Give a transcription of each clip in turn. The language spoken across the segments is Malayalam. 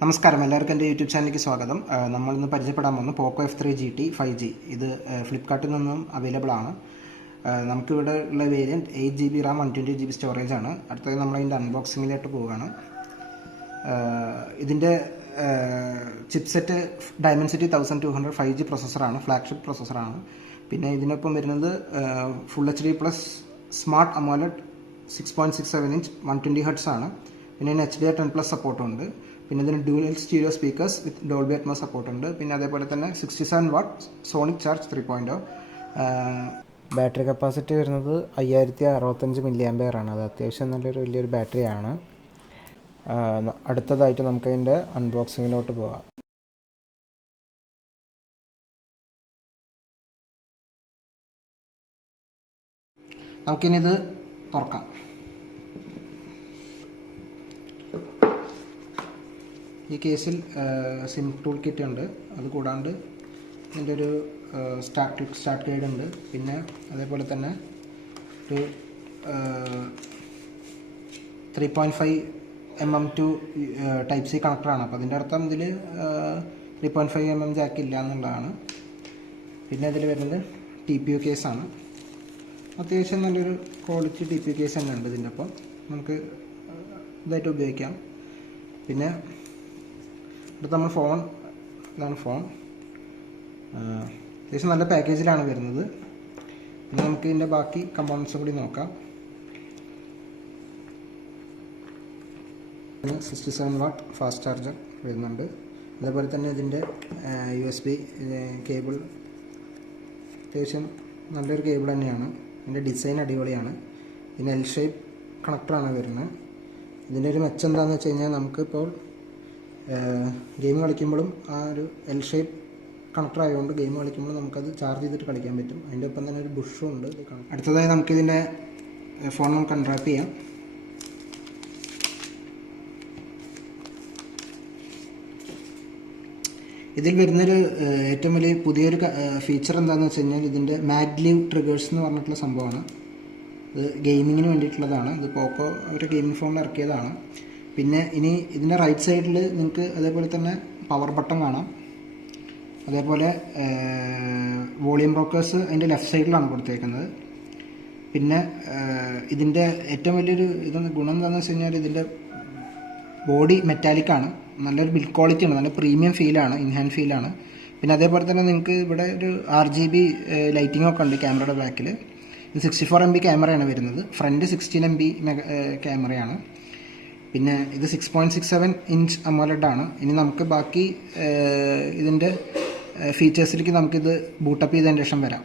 നമസ്കാരം, എല്ലാവർക്കും എൻ്റെ യൂട്യൂബ് ചാനലിലേക്ക് സ്വാഗതം. നമ്മളിന്ന് പരിചയപ്പെടാൻ പോകുന്ന പോക്കോ F3 GT 5G. ഇത് ഫ്ലിപ്കാർട്ടിൽ നിന്നും അവൈലബിൾ ആണ്. നമുക്കിവിടെ ഉള്ള variant 8GB RAM 120GB storage ആണ്. അടുത്തത് നമ്മളതിൻ്റെ അൺബോക്സിങ്ങിലോട്ട് പോവുകയാണ്. ഇതിൻ്റെ ചിപ്സെറ്റ് ഡയമൻസിറ്റി 1200 5G പ്രൊസസ്സറാണ്, ഫ്ലാഗ്ഷിപ്പ് പ്രൊസസ്സറാണ്. പിന്നെ ഇതിനൊപ്പം വരുന്നത് full HD plus smart AMOLED 6.67 inch 120 Hz ആണ്. പിന്നെ ഇതിന് HDR10+ സപ്പോർട്ടും ഉണ്ട്. പിന്നെ ഇതിന് ഡ്യുവൽ സ്റ്റീരിയോ സ്പീക്കേഴ്സ് വിത്ത് ഡോൾബി അറ്റ്മോസ് സപ്പോർട്ട് ഉണ്ട്. പിന്നെ അതേപോലെ തന്നെ 67 what sonic charge 3.0. Battery capacity വരുന്നത് 5065 mAh ആണ്. അത് അത്യാവശ്യം വലിയൊരു ബാറ്ററിയാണ്. അടുത്തതായിട്ട് നമുക്കതിൻ്റെ അൺബോക്സിങ്ങിലോട്ട് പോകാം. നമുക്കിനി ഇത് തുറക്കാം. ഈ കേസിൽ സിം ടൂൾ കിറ്റ് ഉണ്ട്. അത് കൂടാണ്ട് ഇതിൻ്റെ ഒരു സ്റ്റാർട്ട് ഗൈഡ് ഉണ്ട്. പിന്നെ അതേപോലെ തന്നെ ഒരു 3.5mm ടു ടൈപ്പ് സി കണക്ടറാണ്. അപ്പോൾ അതിൻ്റെ അർത്ഥം ഇതിൽ 3.5mm ജാക്ക് ഇല്ല എന്നുള്ളതാണ്. പിന്നെ ഇതിൽ വരുന്നത് TPU കേസാണ്. അത്യാവശ്യം നല്ലൊരു ക്വാളിറ്റി TPU കേസ് തന്നെ ഉണ്ട്. ഇതിൻ്റെ ഒപ്പം നമുക്ക് ഇതായിട്ട് ഉപയോഗിക്കാം. പിന്നെ അടുത്ത നമ്മൾ ഇതാണ് ഫോൺ. അത്യാവശ്യം നല്ല പാക്കേജിലാണ് വരുന്നത്. പിന്നെ നമുക്ക് ഇതിൻ്റെ ബാക്കി കമ്പോണൻസും കൂടി നോക്കാം. 67 വാട്ട് ഫാസ്റ്റ് ചാർജർ വരുന്നുണ്ട്. അതേപോലെ തന്നെ ഇതിൻ്റെ USB കേബിൾ അത്യാവശ്യം നല്ലൊരു കേബിൾ തന്നെയാണ്. ഇതിൻ്റെ ഡിസൈൻ അടിപൊളിയാണ്. ഇതിന് L ഷേപ്പ് കണക്ടറാണ് വരുന്നത്. ഇതിൻ്റെ ഒരു മെച്ചം എന്താണെന്ന് വെച്ച് കഴിഞ്ഞാൽ നമുക്കിപ്പോൾ ഗെയിം കളിക്കുമ്പോഴും ആ ഒരു L ഷേപ്പ് കണക്ടർ ആയതുകൊണ്ട് ഗെയിം കളിക്കുമ്പോൾ നമുക്കത് ചാർജ് ചെയ്തിട്ട് കളിക്കാൻ പറ്റും. അതിൻ്റെ ഒപ്പം തന്നെ ഒരു ബുഷും ഉണ്ട്. അടുത്തതായി നമുക്കിതിൻ്റെ ഫോൺ നമുക്ക് അൺറാപ്പ് ചെയ്യാം. ഇതിൽ വരുന്നൊരു ഏറ്റവും വലിയ പുതിയൊരു ഫീച്ചർ എന്താണെന്ന് വെച്ച് കഴിഞ്ഞാൽ ഇതിൻ്റെ മാഗ്ലീവ് ട്രിഗേഴ്സ് എന്ന് പറഞ്ഞിട്ടുള്ള സംഭവമാണ്. ഇത് ഗെയിമിങ്ങിന് വേണ്ടിയിട്ടുള്ളതാണ്. ഇത് പോക്കോ ഒരു ഗെയിമിംഗ് ഫോണിൽ ഇറക്കിയതാണ്. പിന്നെ ഇനി ഇതിൻ്റെ റൈറ്റ് സൈഡിൽ നിങ്ങൾക്ക് അതേപോലെ തന്നെ പവർ ബട്ടൺ കാണാം. അതേപോലെ വോളിയം റോക്കേഴ്സ് അതിൻ്റെ ലെഫ്റ്റ് സൈഡിലാണ് കൊടുത്തേക്കുന്നത്. പിന്നെ ഇതിൻ്റെ ഏറ്റവും വലിയൊരു ഗുണം എന്താണെന്ന് വെച്ച് കഴിഞ്ഞാൽ ഇതിൻ്റെ ബോഡി മെറ്റാലിക്കാണ്. നല്ലൊരു ബിൽഡ് ക്വാളിറ്റിയാണ്. നല്ല പ്രീമിയം ഫീലാണ്, ഇൻഹാൻഡ് ഫീലാണ്. പിന്നെ അതേപോലെ തന്നെ നിങ്ങൾക്ക് ഇവിടെ ഒരു RGB ലൈറ്റിങ്ങൊക്കെ ഉണ്ട് ക്യാമറയുടെ ബാക്കിൽ. 64MB ക്യാമറയാണ് വരുന്നത്. ഫ്രണ്ട് 16MB ക്യാമറയാണ്. പിന്നെ ഇത് 6.67 ഇഞ്ച് അമോലെഡ് ആണ്. ഇനി നമുക്ക് ബാക്കി ഇതിൻ്റെ ഫീച്ചേഴ്സിലേക്ക് നമുക്കിത് ബൂട്ടപ്പ് ചെയ്തതിന് ശേഷം വരാം.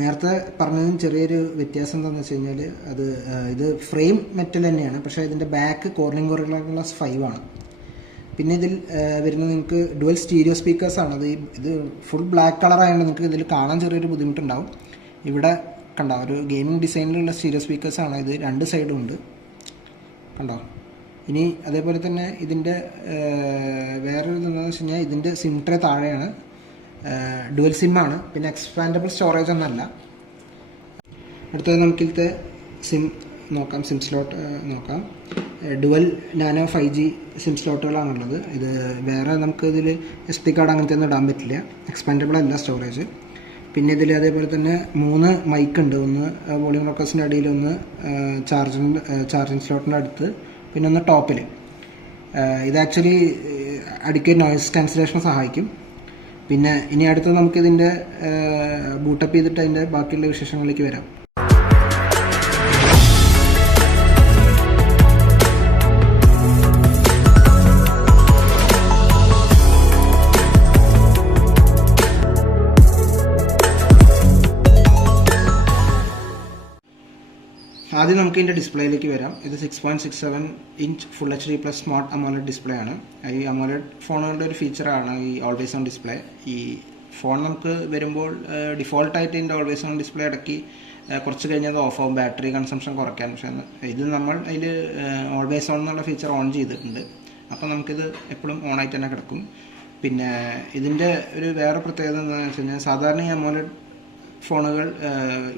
നേരത്തെ പറഞ്ഞതിന് ചെറിയൊരു വ്യത്യാസം എന്താണെന്ന് വെച്ച് കഴിഞ്ഞാൽ ഇത് ഫ്രെയിം മെറ്റൽ തന്നെയാണ്. പക്ഷേ ഇതിൻ്റെ ബാക്ക് കോർണിംഗ് ഗൊറില്ല 5 ആണ്. പിന്നെ ഇതിൽ വരുന്നത് നിങ്ങൾക്ക് ഡുവൽ സ്റ്റീരിയോ സ്പീക്കേഴ്സാണ്. ഇത് ഫുൾ ബ്ലാക്ക് കളറായതുകൊണ്ട് നിങ്ങൾക്ക് ഇതിൽ കാണാൻ ചെറിയൊരു ബുദ്ധിമുട്ടുണ്ടാവും. ഇവിടെ കണ്ടോ, ഒരു ഗെയിമിംഗ് ഡിസൈനിലുള്ള സ്റ്റീരിയോ സ്പീക്കേഴ്സാണ്. ഇത് രണ്ട് സൈഡും ഉണ്ട്, കണ്ടോ. ഇനി അതേപോലെ തന്നെ ഇതിൻ്റെ വേറൊരു ഇതെന്താണെന്ന് വെച്ച് കഴിഞ്ഞാൽ ഇതിൻ്റെ സിം ട്രേ താഴെയാണ്. ഡുവൽ സിമ്മാണ്. പിന്നെ എക്സ്പാൻഡബിൾ സ്റ്റോറേജ് ഒന്നല്ല. അടുത്തത് നമുക്കിതിലത്തെ സിം നോക്കാം. സിം സ്ലോട്ട് നോക്കാം. ഡുവൽ നാനോ 5G സിം സ്ലോട്ടുകളാണുള്ളത്. ഇത് വേറെ നമുക്ക് ഇതിൽ SD കാർഡ് അങ്ങനത്തെ ഒന്നും ഇടാൻ പറ്റില്ല. എക്സ്പാൻഡബിൾ അല്ല സ്റ്റോറേജ്. പിന്നെ ഇതിൽ അതേപോലെ തന്നെ 3 മൈക്ക് ഉണ്ട്. ഒന്ന് വോളിയം റോക്കേഴ്സിൻ്റെ അടിയിൽ, ഒന്ന് ചാർജിങ് സ്ലോട്ടിൻ്റെ അടുത്ത്, പിന്നെ ഒന്ന് ടോപ്പിൽ. ഇത് ആക്ച്വലി അടിക്ക് നോയ്സ് ക്യാൻസലേഷൻ സഹായിക്കും. പിന്നെ ഇനി അടുത്ത് നമുക്കിതിൻ്റെ ബൂട്ടപ്പ് ചെയ്തിട്ട് അതിൻ്റെ ബാക്കിയുള്ള വിശേഷങ്ങളിലേക്ക് വരാം. ആദ്യം നമുക്ക് ഇതിൻ്റെ ഡിസ്പ്ലേയിലേക്ക് വരാം. ഇത് 6.67 inch full HD plus smart AMOLED display ആണ്. ഈ അമോലെഡ് ഫോണുകളുടെ ഒരു ഫീച്ചറാണ് ഈ ഓൾവേസ് ഓൺ ഡിസ്പ്ലേ. ഈ ഫോൺ നമുക്ക് വരുമ്പോൾ ഡിഫോൾട്ടായിട്ട് ഇതിൻ്റെ ഓൾവേസ് ഓൺ ഡിസ്പ്ലേ ഇടയ്ക്ക് കുറച്ച് കഴിഞ്ഞാൽ അത് ഓഫ് ആവും, ബാറ്ററി കൺസംഷൻ കുറയ്ക്കാൻ. പക്ഷേ ഇത് നമ്മൾ അതിൽ ഓൾവേസ് ഓൺ എന്നുള്ള ഫീച്ചർ ഓൺ ചെയ്തിട്ടുണ്ട്. അപ്പോൾ നമുക്കിത് എപ്പോഴും ഓണായിട്ട് തന്നെ കിടക്കും. പിന്നെ ഇതിൻ്റെ ഒരു വേറെ പ്രത്യേകത എന്താണെന്ന് വെച്ച് കഴിഞ്ഞാൽ സാധാരണ ഈ അമോലെഡ് ഫോണുകൾ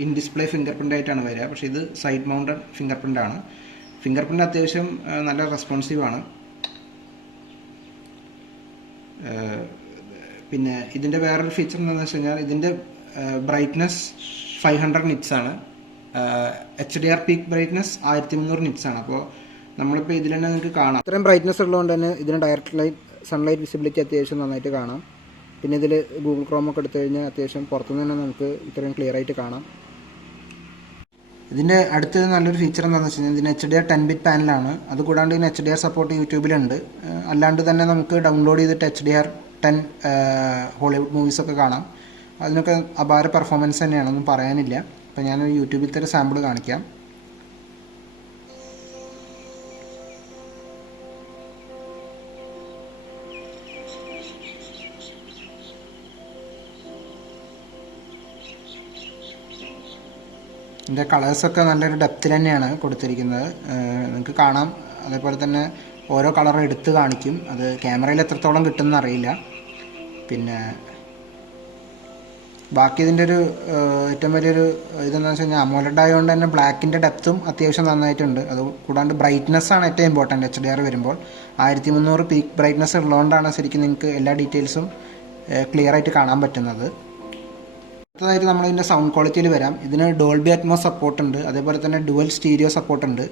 ഇൻ ഡിസ്പ്ലേ ഫിംഗർ പ്രിൻ്റ് ആയിട്ടാണ് വരിക. പക്ഷേ ഇത് സൈഡ് മൗണ്ടഡ് ഫിംഗർ പ്രിൻ്റ് ആണ്. ഫിംഗർ പ്രിൻ്റ് അത്യാവശ്യം നല്ല റെസ്പോൺസീവാണ്. പിന്നെ ഇതിൻ്റെ വേറൊരു ഫീച്ചർ എന്താണെന്ന് വെച്ച് കഴിഞ്ഞാൽ ഇതിൻ്റെ ബ്രൈറ്റ്നസ് 500 നിറ്റ്സ് ആണ്. HDR പീക്ക് ബ്രൈറ്റ്നസ് 1300 നിറ്റ്സ് ആണ്. അപ്പോൾ നമ്മളിപ്പോൾ ഇതിൽ തന്നെ നിങ്ങൾക്ക് കാണാം. ഇത്രയും ബ്രൈറ്റ്നസ് ഉള്ളതുകൊണ്ട് തന്നെ ഇതിന് ഡയറക്റ്റ് ലൈറ്റ് സൺലൈറ്റ് വിസിബിലിറ്റി അത്യാവശ്യം നന്നായിട്ട് കാണാം. പിന്നെ ഇതിൽ ഗൂഗിൾ ക്രോമൊക്കെ എടുത്തു കഴിഞ്ഞാൽ അത്യാവശ്യം പുറത്തുനിന്ന് തന്നെ നമുക്ക് ഇത്രയും ക്ലിയർ ആയിട്ട് കാണാം. ഇതിൻ്റെ അടുത്ത് നല്ലൊരു ഫീച്ചർ എന്താണെന്ന് വെച്ച് കഴിഞ്ഞാൽ ഇതിന് HDR 10-bit പാനലാണ്. അതുകൂടാണ്ട് ഇതിന് HDR സപ്പോർട്ട് യൂട്യൂബിലുണ്ട്. അല്ലാണ്ട് തന്നെ നമുക്ക് ഡൗൺലോഡ് ചെയ്തിട്ട് HDR 10 ഹോളിവുഡ് മൂവീസൊക്കെ കാണാം. അതിനൊക്കെ അപാര പെർഫോമൻസ് തന്നെയാണ്, ഒന്നും പറയാനില്ല. അപ്പോൾ ഞാനൊരു യൂട്യൂബിലത്തെ ഒരു സാമ്പിൾ കാണിക്കാം. ഇതിൻ്റെ കളേഴ്സൊക്കെ നല്ലൊരു ഡെപ്തിൽ തന്നെയാണ് കൊടുത്തിരിക്കുന്നത്, നിങ്ങൾക്ക് കാണാം. അതേപോലെ തന്നെ ഓരോ കളർ എടുത്ത് കാണിക്കും. അത് ക്യാമറയിൽ എത്രത്തോളം കിട്ടുമെന്ന് അറിയില്ല. പിന്നെ ബാക്കി ഇതിൻ്റെ ഒരു ഏറ്റവും വലിയൊരു ഇതെന്ന് വെച്ച് കഴിഞ്ഞാൽ അമോലഡ് ആയതുകൊണ്ട് തന്നെ ബ്ലാക്കിൻ്റെ ഡെപ്തും അത്യാവശ്യം നന്നായിട്ടുണ്ട്. അത് കൂടാണ്ട് ബ്രൈറ്റ്നസ്സാണ് ഏറ്റവും ഇമ്പോർട്ടൻറ്റ്. HDR വരുമ്പോൾ 1300 പീക്ക് ബ്രൈറ്റ്നസ് ഉള്ളതുകൊണ്ടാണ് ശരിക്കും നിങ്ങൾക്ക് എല്ലാ ഡീറ്റെയിൽസും ക്ലിയർ ആയിട്ട് കാണാൻ പറ്റുന്നത്. അടുത്തതായിട്ട് നമ്മളിതിൻ്റെ സൗണ്ട് ക്വാളിറ്റിയിൽ വരാം. ഇതിന് ഡോൾബി അറ്റ്മോസ് സപ്പോർട്ട് ഉണ്ട്. അതേപോലെ തന്നെ ഡുവൽ സ്റ്റീരിയോ സപ്പോർട്ട് ഉണ്ട്.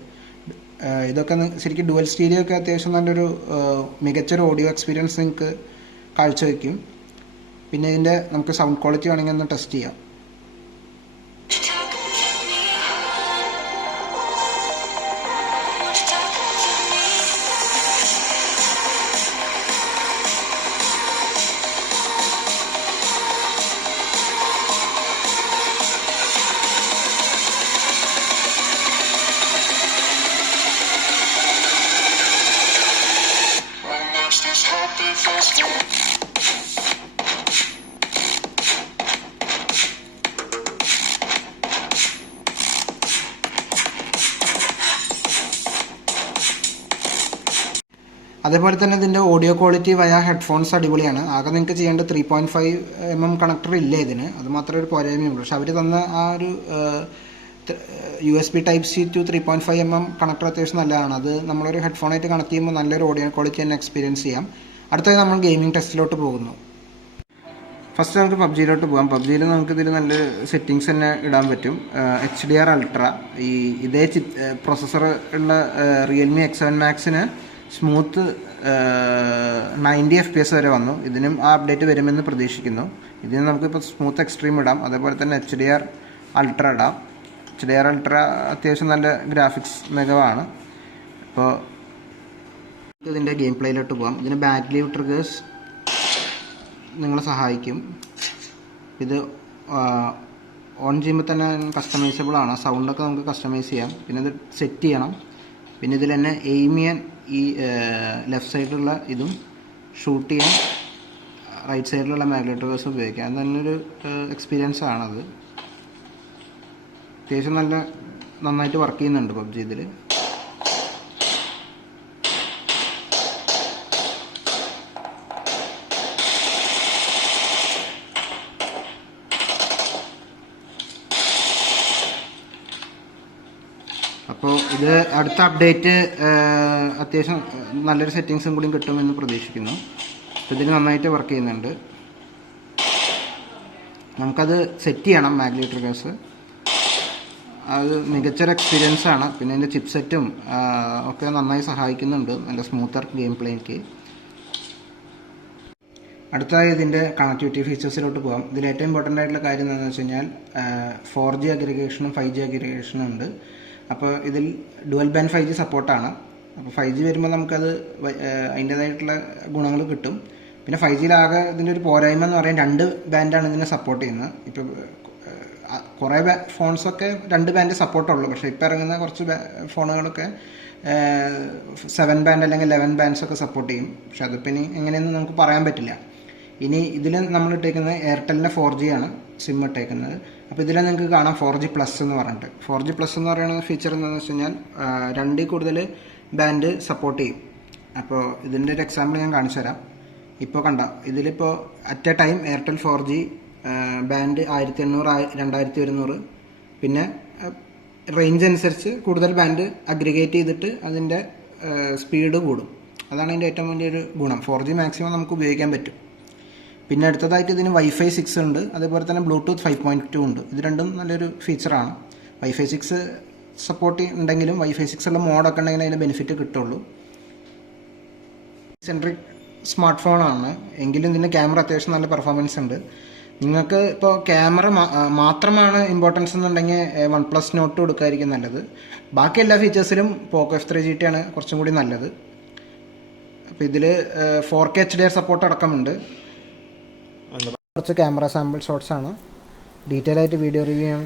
ഇതൊക്കെ ശരിക്കും ഡുവൽ സ്റ്റീരിയോ ഒക്കെ അത്യാവശ്യം നല്ലൊരു മികച്ചൊരു ഓഡിയോ എക്സ്പീരിയൻസ് നിങ്ങൾക്ക് കാഴ്ചവെക്കും. പിന്നെ ഇതിൻ്റെ നമുക്ക് സൗണ്ട് ക്വാളിറ്റി വേണമെങ്കിൽ ഒന്ന് ടെസ്റ്റ് ചെയ്യാം. അതേപോലെ തന്നെ ഇതിൻ്റെ ഓഡിയോ ക്വാളിറ്റി വയ ഹെഡ്ഫോൺസ് അടിപൊളിയാണ്. ആകെ നിങ്ങൾക്ക് ചെയ്യേണ്ട 3.5mm കണക്ടർ ഇല്ല ഇതിന്, അത് മാത്രമേ ഒരു പോരായ്മയുള്ളൂ. പക്ഷെ അവർ തന്ന ആ ഒരു USB Type-C to 3.5mm connector അത്യാവശ്യം നല്ലതാണ്. അത് നമ്മളൊരു ഹെഡ്ഫോണായിട്ട് കണക്ട് ചെയ്യുമ്പോൾ നല്ലൊരു ഓഡിയോ ക്വാളിറ്റി തന്നെ എക്സ്പീരിയൻസ് ചെയ്യാം. അടുത്തത് നമ്മൾ ഗെയിമിംഗ് ടെസ്റ്റിലോട്ട് പോകുന്നു. ഫസ്റ്റ് നമുക്ക് പബ്ജിയിലോട്ട് പോകാം. പബ്ജിയിൽ നമുക്ക് ഇതിൽ നല്ല സെറ്റിങ്സ് തന്നെ ഇടാൻ പറ്റും. HDR അൾട്ര, ഇതേ പ്രൊസസ്സർ ഉള്ള റിയൽമി X7 Maxന് സ്മൂത്ത് 90 FPS വരെ വന്നു. ഇതിനും ആ അപ്ഡേറ്റ് വരുമെന്ന് പ്രതീക്ഷിക്കുന്നു. ഇതിന് നമുക്കിപ്പോൾ സ്മൂത്ത് എക്സ്ട്രീം ഇടാം. അതേപോലെ തന്നെ HDR അൾട്ര ഇടാം. HDR അൾട്ര അത്യാവശ്യം നല്ല ഗ്രാഫിക്സ് മികവാണ്. ഇപ്പോൾ ഇതിൻ്റെ ഗെയിം പ്ലേയിലോട്ട് പോകാം. ഇതിന് ബാക്ക് ലീവ് ട്രിഗേഴ്സ് നിങ്ങളെ സഹായിക്കും. ഇത് ഓൺ ചെയ്യുമ്പോൾ തന്നെ കസ്റ്റമൈസബിൾ ആണ്. സൗണ്ടൊക്കെ നമുക്ക് കസ്റ്റമൈസ് ചെയ്യാം. പിന്നെ ഇത് സെറ്റ് ചെയ്യണം. പിന്നെ ഇതിൽ തന്നെ എയിം ചെയ്യാൻ ഈ ലെഫ്റ്റ് സൈഡിലുള്ള ഇതും ഷൂട്ട് ചെയ്യാൻ റൈറ്റ് സൈഡിലുള്ള മാഗ്നറ്റോവേഴ്സ് ഉപയോഗിക്കാം. അത് നല്ലൊരു എക്സ്പീരിയൻസ് ആണത്. അത്യാവശ്യം നന്നായിട്ട് വർക്ക് ചെയ്യുന്നുണ്ട് പബ്ജി ഇതിൽ. അപ്പോൾ ഇത് അടുത്ത അപ്ഡേറ്റ് അത്യാവശ്യം നല്ലൊരു സെറ്റിങ്സും കൂടി കിട്ടുമെന്ന് പ്രതീക്ഷിക്കുന്നു. ഇതിന് നന്നായിട്ട് വർക്ക് ചെയ്യുന്നുണ്ട്. നമുക്കത് സെറ്റ് ചെയ്യണം മാഗ്ലി ട്രിഗേഴ്സ്. അത് മികച്ചൊരു എക്സ്പീരിയൻസ് ആണ്. പിന്നെ ഇതിൻ്റെ ചിപ്സെറ്റും ഒക്കെ നന്നായി സഹായിക്കുന്നുണ്ട് നല്ല സ്മൂത്തർ ഗെയിം പ്ലേക്ക്. അടുത്തതായി ഇതിൻ്റെ കണക്ടിവിറ്റി ഫീച്ചേഴ്സിലോട്ട് പോകാം. ഇതിൽ ഏറ്റവും ഇമ്പോർട്ടൻ്റ് ആയിട്ടുള്ള കാര്യം എന്താണെന്ന് വെച്ച് കഴിഞ്ഞാൽ 4G അഗ്രിഗേഷനും 5G അഗ്രിഗേഷനും ഉണ്ട്. അപ്പോൾ ഇതിൽ ഡുവൽ ബാൻഡ് 5G സപ്പോർട്ടാണ്. അപ്പോൾ 5G വരുമ്പോൾ നമുക്കത് അതിൻ്റേതായിട്ടുള്ള ഗുണങ്ങൾ കിട്ടും. പിന്നെ 5Gയിലാകെ ഇതിൻ്റെ ഒരു പോരായ്മ എന്ന് പറയാൻ 2 ബാൻഡാണ് ഇതിനെ സപ്പോർട്ട് ചെയ്യുന്നത്. ഇപ്പോൾ കുറേ ഫോൺസൊക്കെ 2 ബാൻഡ് സപ്പോർട്ടുള്ളൂ. പക്ഷേ ഇപ്പോൾ ഇറങ്ങുന്ന കുറച്ച് ഫോണുകളൊക്കെ 7 ബാൻഡ് അല്ലെങ്കിൽ 11 ബാൻഡ്സൊക്കെ സപ്പോർട്ട് ചെയ്യും. പക്ഷെ അതിപ്പോൾ ഇനി എങ്ങനെയെന്ന് നമുക്ക് പറയാൻ പറ്റില്ല. ഇനി ഇതിൽ നമ്മൾ ഇട്ടേക്കുന്നത് എയർടെലിൻ്റെ 4G ആണ് സിം ഇട്ടേക്കുന്നത്. അപ്പോൾ ഇതിൽ നിങ്ങൾക്ക് കാണാം 4G പ്ലസ് എന്ന് പറഞ്ഞിട്ട്. 4G പ്ലസ് എന്ന് പറയുന്ന ഫീച്ചർ എന്താണെന്ന് വെച്ച് കഴിഞ്ഞാൽ 2 കൂടുതൽ ബാൻഡ് സപ്പോർട്ട് ചെയ്യും. അപ്പോൾ ഇതിൻ്റെ ഒരു എക്സാമ്പിൾ ഞാൻ കാണിച്ചു തരാം. ഇപ്പോൾ കണ്ട ഇതിലിപ്പോൾ at A time Airtel 4G band 1800 2100, പിന്നെ റേഞ്ച് അനുസരിച്ച് കൂടുതൽ ബാൻഡ് അഗ്രിഗേറ്റ് ചെയ്തിട്ട് അതിൻ്റെ സ്പീഡ് കൂടും. അതാണ് അതിൻ്റെ ഏറ്റവും വലിയൊരു ഗുണം. 4G മാക്സിമം നമുക്ക് ഉപയോഗിക്കാൻ പറ്റും. പിന്നെ അടുത്തതായിട്ട് ഇതിന് വൈഫൈ 6 ഉണ്ട്, അതേപോലെ തന്നെ ബ്ലൂടൂത്ത് 5.2 ഉണ്ട്. ഇത് രണ്ടും നല്ലൊരു ഫീച്ചറാണ്. വൈഫൈ 6 സപ്പോർട്ട് ഉണ്ടെങ്കിലും വൈഫൈ 6 ഉള്ള മോഡൊക്കെ ഉണ്ടെങ്കിൽ അതിൻ്റെ ബെനിഫിറ്റ് കിട്ടുള്ളൂ. സെൻട്രിക് സ്മാർട്ട് ഫോണാണ് എങ്കിലും ഇതിൻ്റെ ക്യാമറ അത്യാവശ്യം നല്ല പെർഫോമൻസ് ഉണ്ട്. നിങ്ങൾക്ക് ഇപ്പോൾ ക്യാമറ മാത്രമാണ് ഇമ്പോർട്ടൻസ് എന്നുണ്ടെങ്കിൽ OnePlus Note കൊടുക്കാതിരിക്കും നല്ലത്. ബാക്കി എല്ലാ ഫീച്ചേഴ്സിലും POCO F3 GT ആണ് കുറച്ചും കൂടി നല്ലത്. അപ്പോൾ ഇതിൽ 4K HDR സപ്പോർട്ട് അടക്കമുണ്ട്. കുറച്ച് ക്യാമറ സാമ്പിൾ ഷോട്ട്സ് ആണ്. ഡീറ്റെയിൽ ആയിട്ട് വീഡിയോ റിവ്യൂ ഞാൻ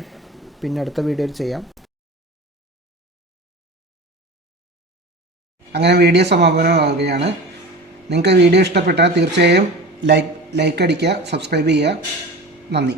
പിന്നെ അടുത്ത വീഡിയോയിൽ ചെയ്യാം. അങ്ങനെ വീഡിയോ സമാപനമാവുകയാണ്. നിങ്ങൾക്ക് വീഡിയോ ഇഷ്ടപ്പെട്ടാൽ തീർച്ചയായും ലൈക്ക് അടിക്കുക, സബ്സ്ക്രൈബ് ചെയ്യുക. നന്ദി.